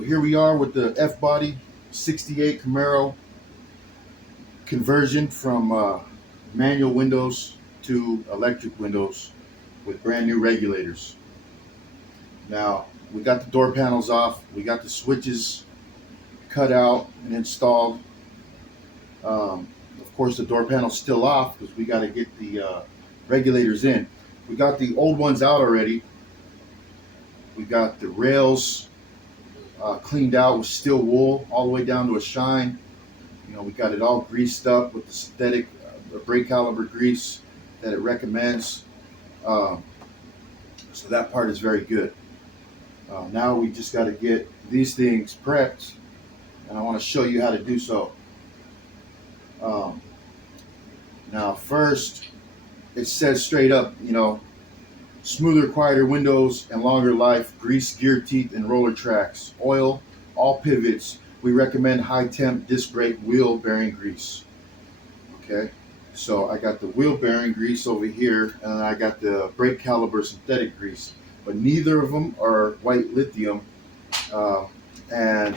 So here we are with the F-Body 68 Camaro conversion from manual windows to electric windows with brand new regulators. Now we got the door panels off, we got the switches cut out and installed. Of course, the door panel's still off because we got to get the regulators in. We got the old ones out already. We got the rails cleaned out with steel wool all the way down to a shine. You know, we got it all greased up with the synthetic brake caliber grease that it recommends. Um, so that part is very good. Now we just got to get these things prepped, and I want to show you how to do so. Um, Now, first, it says straight up, you know, smoother, quieter windows and longer life, grease gear teeth and roller tracks, oil, all pivots. We recommend high temp disc brake wheel bearing grease. Okay, so I got the wheel bearing grease over here, and I got the brake caliber synthetic grease, but neither of them are white lithium, uh, and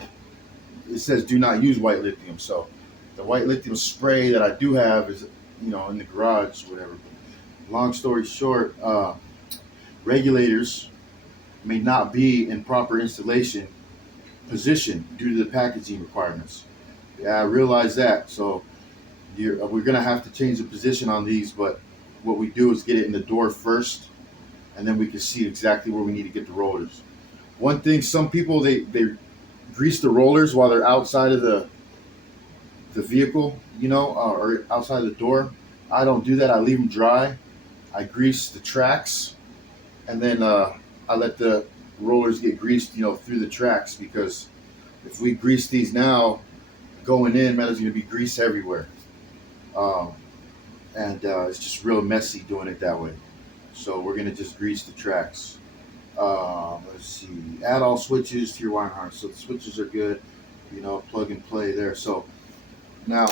it says do not use white lithium. So the white lithium spray that I do have is, you know, in the garage, whatever. Long story short, regulators may not be in proper installation position due to the packaging requirements. Yeah, I realize that. So we're going to have to change the position on these, but what we do is get it in the door first, and then we can see exactly where we need to get the rollers. One thing, some people, they grease the rollers while they're outside of the vehicle, you know, or outside the door. I don't do that. I leave them dry. I grease the tracks, and then I let the rollers get greased, you know, through the tracks, because if we grease these now, going in, man, there's going to be grease everywhere, um, and it's just real messy doing it that way. So we're going to just grease the tracks. Let's see. Add all switches to your wiring harness. So the switches are good, you know, plug and play there. So now,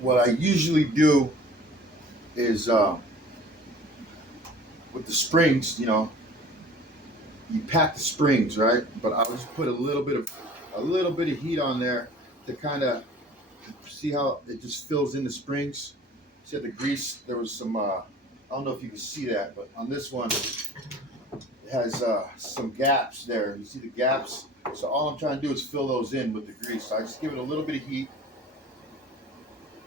what I usually do is with the springs, you know, you pat the springs, right? But I'll just put a little bit of heat on there to kind of see how it just fills in the springs. See the grease? There was some. I don't know if you can see that, but on this one, it has some gaps there. You see the gaps? So all I'm trying to do is fill those in with the grease. So I just give it a little bit of heat,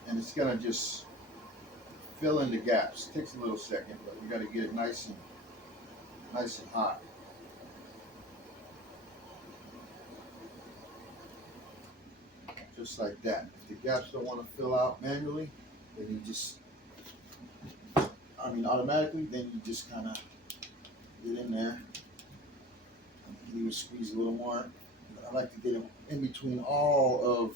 and it's gonna just fill in the gaps. It takes a little second, but we got to get it nice and hot. Just like that. If the gaps don't want to fill out manually, then you just, automatically, then you just kind of get in there. You squeeze a little more. But I like to get it in between all of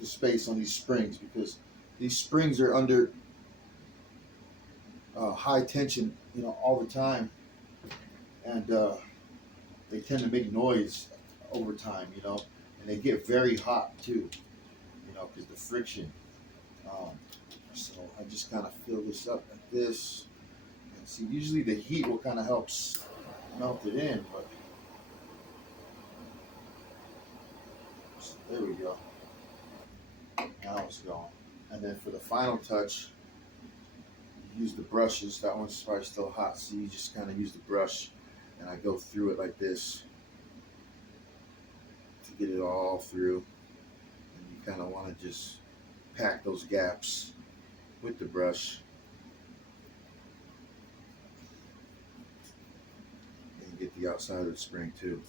the space on these springs, because these springs are under high tension, you know, all the time, and they tend to make noise over time, you know, and they get very hot too, you know, because the friction. Um, so I just kind of fill this up like this, and see, usually the heat will kind of help melt it in, but there we go. Now it's going. And then for the final touch, you use the brushes. That one's probably still hot, so you just kind of use the brush, and I go through it like this to get it all through. And you kind of want to just pack those gaps with the brush, and get the outside of the spring too.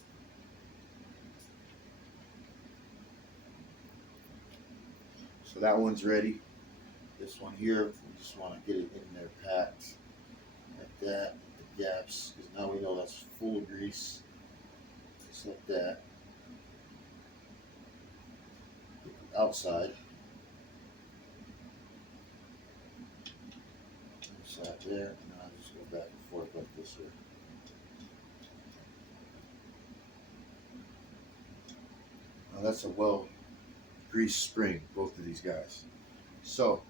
So that one's ready. This one here, we just want to get it in there packed like that, the gaps, because now we know that's full of grease, just like that. Get the outside, inside there, and then I just go back and forth like this here. Now that's a well greased spring, both of these guys. So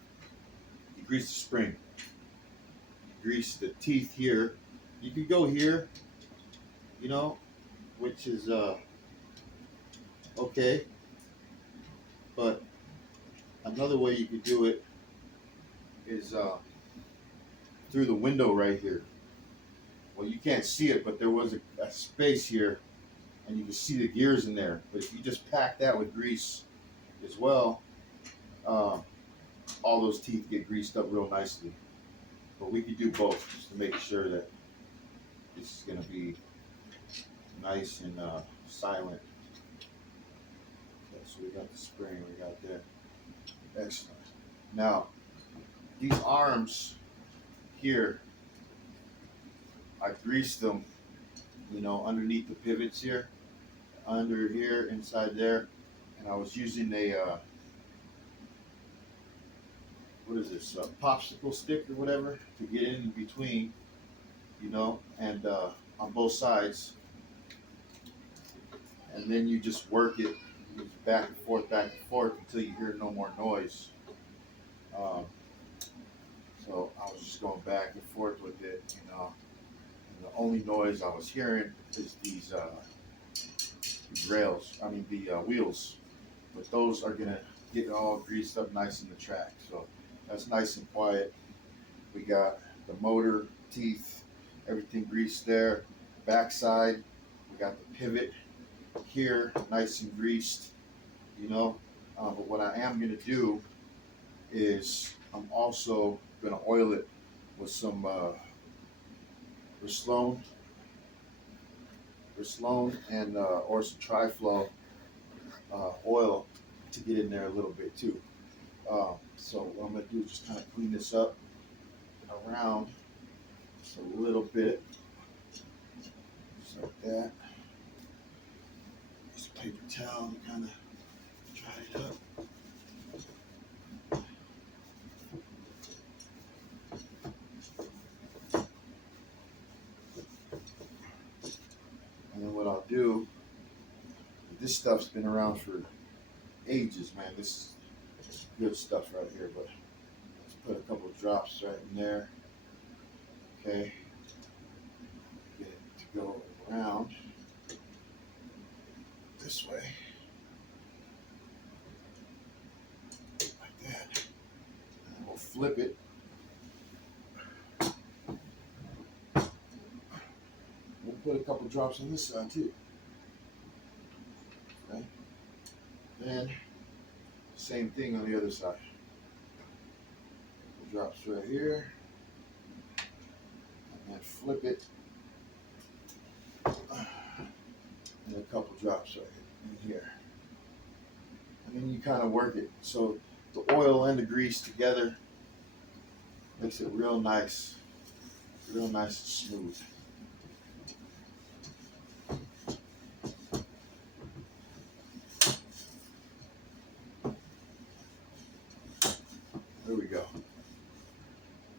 you grease the spring, grease the teeth here. You could go here, you know, which is okay. But another way you could do it is through the window right here. Well, you can't see it, but there was a space here, and you can see the gears in there. But if you just pack that with grease as well, uh, all those teeth get greased up real nicely. But we could do both just to make sure that this is going to be nice and silent. Okay, so we got the spring, we got that. Excellent. Now, these arms here, I greased them, underneath the pivots here, under here, inside there, and I was using a what is this, popsicle stick or whatever to get in between, and on both sides, and then you just work it back and forth until you hear no more noise. Um, so I was just going back and forth with it, and the only noise I was hearing is these rails, the wheels, but those are gonna get all greased up nice in the track. So that's nice and quiet. We got the motor teeth, everything greased there. Backside, we got the pivot here, nice and greased, But what I am gonna do is I'm also gonna oil it with some Restylane and or some Tri-Flow oil to get in there a little bit too. So what I'm gonna do is just kind of clean this up around just a little bit, just like that. Use a paper towel to kind of dry it up. And then what I'll do, this stuff's been around for ages, man. This is good stuff right here, but let's put a couple of drops right in there. Okay. Get it to go around this way. Like that. And we'll flip it. We'll put a couple drops on this side too. Okay. Then same thing on the other side. Drops right here. And then flip it. And a couple drops right in here. And then you kind of work it. So the oil and the grease together makes it real nice and smooth. There we go.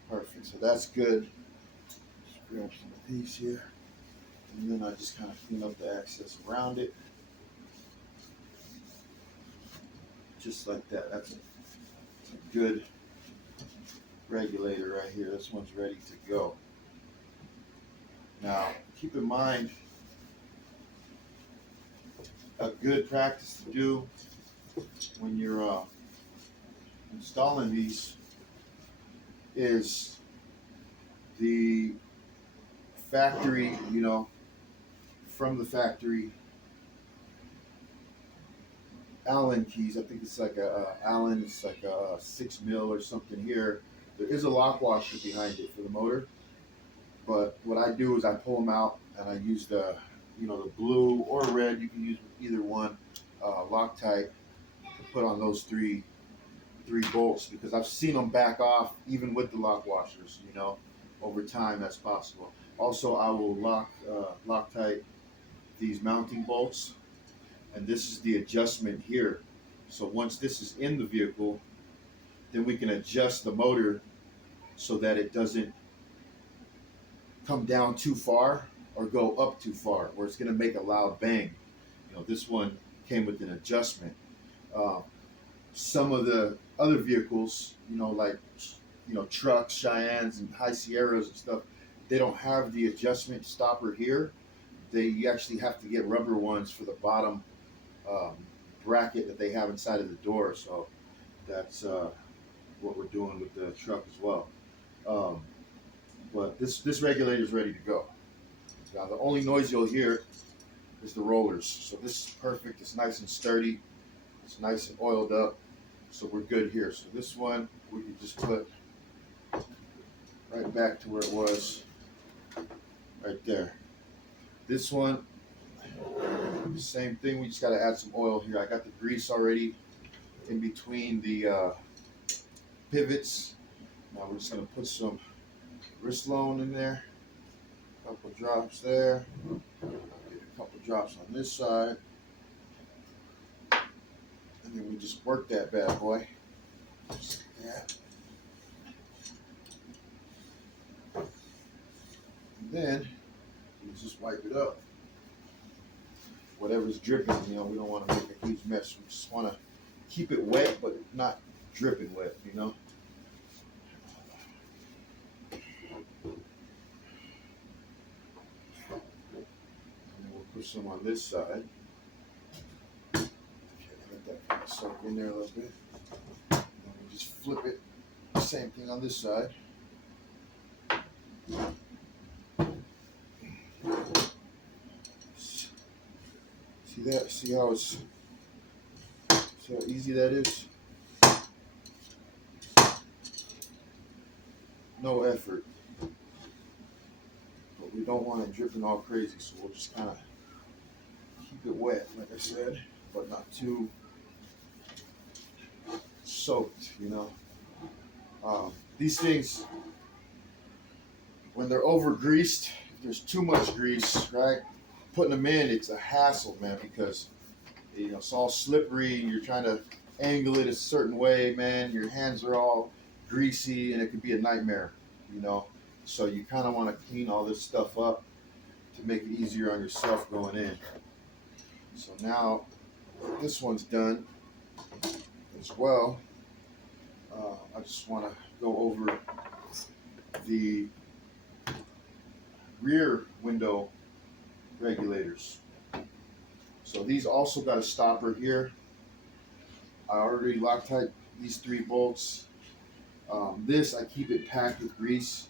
Perfect. So that's good. Just grab some of these here. And then I just kind of clean up the excess around it. Just like that. That's a good regulator right here. This one's ready to go. Now, keep in mind, a good practice to do when you're installing these is the factory, from the factory Allen keys. I think it's like a Allen, it's like a 6 mil or something here. There is a lock washer behind it for the motor, but what I do is I pull them out and I use the blue or red, you can use either one, Loctite, to put on those three bolts, because I've seen them back off even with the lock washers, over time. That's possible. Also, I will Loctite these mounting bolts, and this is the adjustment here. So once this is in the vehicle, then we can adjust the motor so that it doesn't come down too far or go up too far, where it's going to make a loud bang. This one came with an adjustment. Some of the other vehicles, like trucks, Cheyennes, and High Sierras and stuff, they don't have the adjustment stopper here, you actually have to get rubber ones for the bottom um, bracket that they have inside of the door. So that's what we're doing with the truck as well. Um, but this regulator is ready to go. Now the only noise you'll hear is the rollers. So this is perfect. It's nice and sturdy. It's nice and oiled up. So we're good here. So this one we can just put right back to where it was, right there. This one, same thing. We just got to add some oil here. I got the grease already in between the pivots. Now we're just gonna put some Rislone in there. A couple drops there. Get a couple drops on this side. And then we just work that bad boy. Just like that. And then we just wipe it up. Whatever's dripping, you know, we don't want to make a huge mess. We just want to keep it wet, but not dripping wet, you know. And we'll put some on this side. Okay, let that kind of soak in there a little bit. And then we just flip it. Same thing on this side. See that? See how easy that is? No effort. But we don't want it dripping all crazy, so we'll just kind of keep it wet, like I said, but not too soaked, you know. These things, when they're over greased, if there's too much grease, right? Putting them in, it's a hassle, man, because you know it's all slippery and you're trying to angle it a certain way, man. Your hands are all greasy and it could be a nightmare, you know. So you kind of want to clean all this stuff up to make it easier on yourself going in. So now this one's done as well. I just want to go over the rear window regulators. So these also got a stopper here. I already Loctite these 3 bolts. This I keep it packed with grease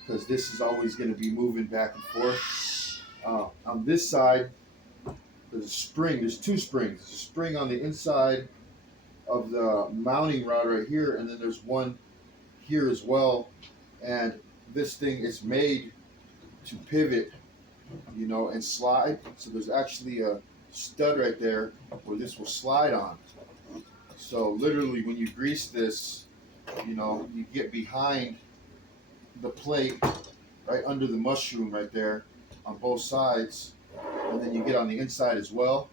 because this is always going to be moving back and forth. On this side, there's a spring. There's 2 springs. There's a spring on the inside of the mounting rod right here, and then there's one here as well. And this thing is made to pivot, you know, and slide. So there's actually a stud right there where this will slide on. So literally when you grease this, you know, you get behind the plate right under the mushroom right there on both sides, and then you get on the inside as well,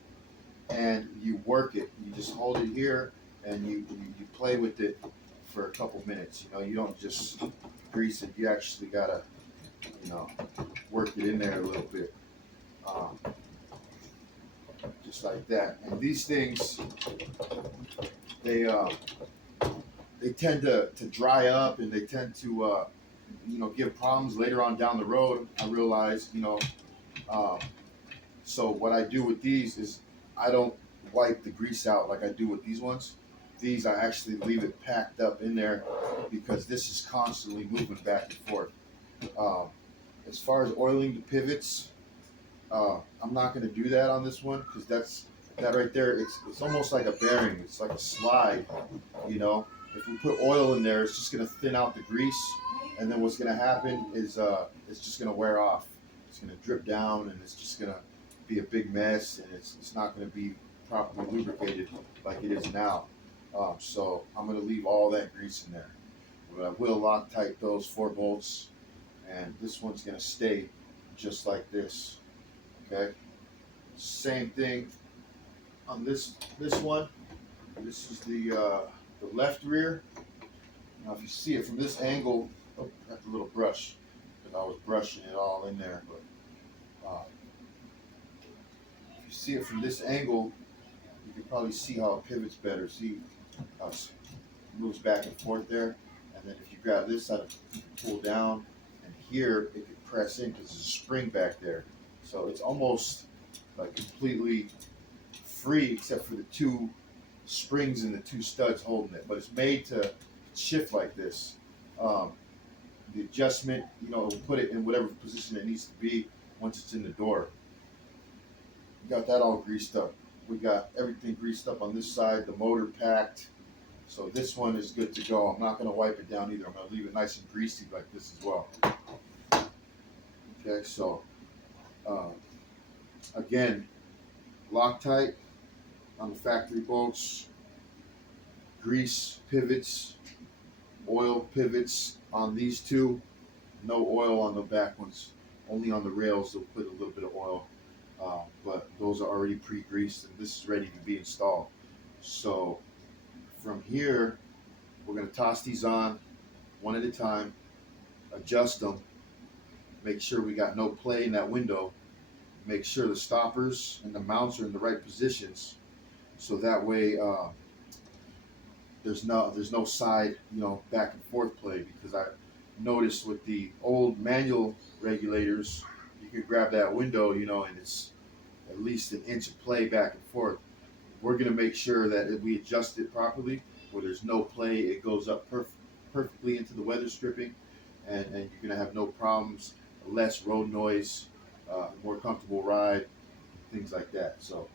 and you work it. You just hold it here and you play with it for a couple minutes. You know, you don't just grease it. You actually gotta, you know, work it in there a little bit, just like that. And these things, they tend to dry up, and they tend to you know, give problems later on down the road. I realize, you know. So what I do with these is I don't wipe the grease out like I do with these ones. These I actually leave it packed up in there because this is constantly moving back and forth. As far as oiling the pivots, I'm not going to do that on this one because that right there. It's almost like a bearing. It's like a slide, you know. If we put oil in there, it's just going to thin out the grease, and then what's going to happen is it's just going to wear off. It's going to drip down, and it's just going to be a big mess, and it's not going to be properly lubricated like it is now. So I'm going to leave all that grease in there. But I will Loctite those 4 bolts, and this one's going to stay just like this. Okay. Same thing on this one. This is the left rear. Now if you see it from this angle, oh, got the little brush because I was brushing it all in there. But if you see it from this angle, you can probably see how it pivots better. See how it moves back and forth there. And then if you grab this side, you can pull down, and here it can press in because there's a spring back there. So it's almost like completely free except for the two springs and the two studs holding it. But it's made to shift like this. Um, the adjustment, will put it in whatever position it needs to be once it's in the door. We got that all greased up. We got everything greased up on this side, the motor packed. So this one is good to go. I'm not going to wipe it down either. I'm going to leave it nice and greasy like this as well. Okay, so uh, again, Loctite on the factory bolts, grease pivots, oil pivots on these two. No oil on the back ones. Only on the rails they'll put a little bit of oil. But those are already pre-greased and this is ready to be installed. So from here, we're going to toss these on one at a time, adjust them, make sure we got no play in that window, make sure the stoppers and the mounts are in the right positions, so that way there's no side back and forth play, because I noticed with the old manual regulators you could grab that window and it's at least an inch of play back and forth. We're going to make sure that if we adjust it properly, where there's no play, it goes up perfectly into the weather stripping, and you're going to have no problems, less road noise, more comfortable ride, things like that. So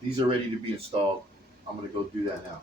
these are ready to be installed. I'm going to go do that now.